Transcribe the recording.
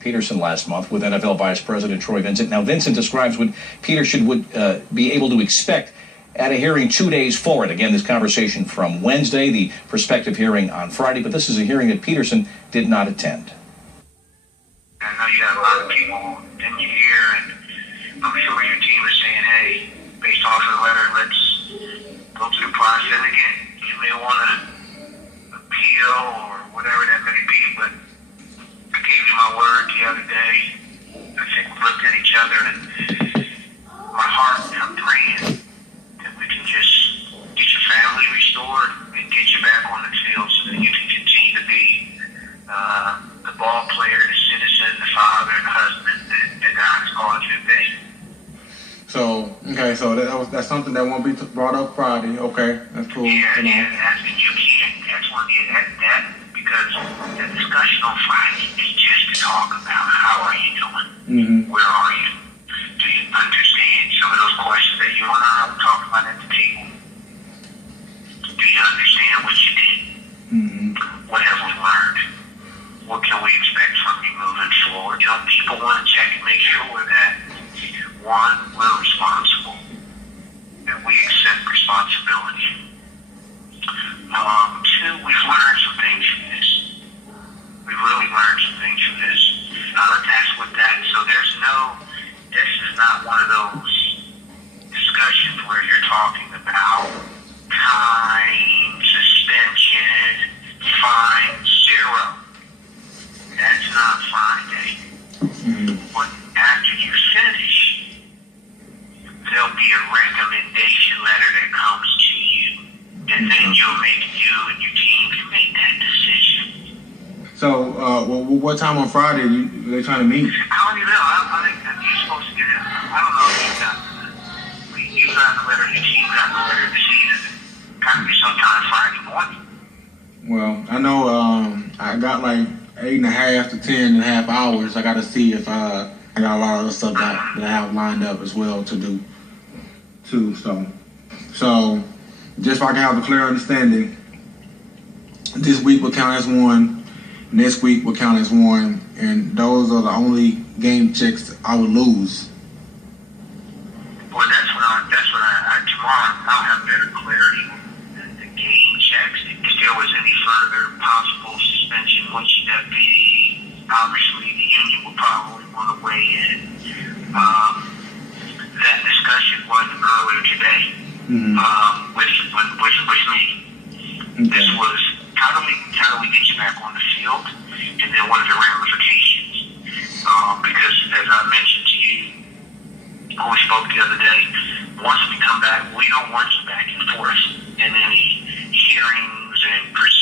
Peterson last month with NFL Vice President Troy Vincent. Now, Vincent describes what Peterson would be able to expect at a hearing 2 days forward. Again, this conversation from Wednesday, the prospective hearing on Friday, but this is a hearing that Peterson did not attend. I know you have a lot of people in your ear, and I'm sure your team is saying, hey, based off of the letter, let's go through the process again. You may want to appeal or whatever that may be, but I gave you my word the other day. I think we looked at each other, and my heart, I'm praying that we can just get your family restored and get you back on the field so that you can continue to be the ball player, the citizen, the father, and the husband that God has called you to be. So, okay, so that's something that won't be brought up Friday. Okay, that's cool. Yeah, you can't, that's one of that, because the discussion on Friday is just to talk about how are you doing? Mm-hmm. Where are you? Do you understand some of those questions that you and I were talking about at the table? Do you understand what you did? Mm-hmm. What have we learned? What can we expect from you moving forward? You know, people want to check and make sure that, one, we're responsible, that we accept responsibility. Two, we've learned some things from this. We've really learned some things from this. That's what that, so this is not one of those discussions where you're talking about time, suspension, fine, zero. That's not fine day. Mm-hmm. But after you finish, there'll be a recommendation letter that comes to you, and then you and your team can make that decision. So, what time on Friday are they trying to meet? I don't even know. I think that you're supposed to get it. I don't know if you got the letter, your team got the letter this evening. Got to be sometime Friday morning. Well, I know I got like 8.5 to 10.5 hours. I got to see if I got a lot of other stuff that I have lined up as well to do too. So just so I can have a clear understanding, this week will count as one, next week will count as one, and those are the only game checks I would lose. Well, that's what I tomorrow I'll have better clarity on the game checks. If there was any further possible suspension, what should that be? Obviously, the union will probably want to weigh in. That discussion was earlier today, with me. Okay. This was how do we get you back on the field, and then what are the ramifications? Because as I mentioned to you when we spoke the other day, once we come back, we don't want you back and forth in any hearings and proceedings.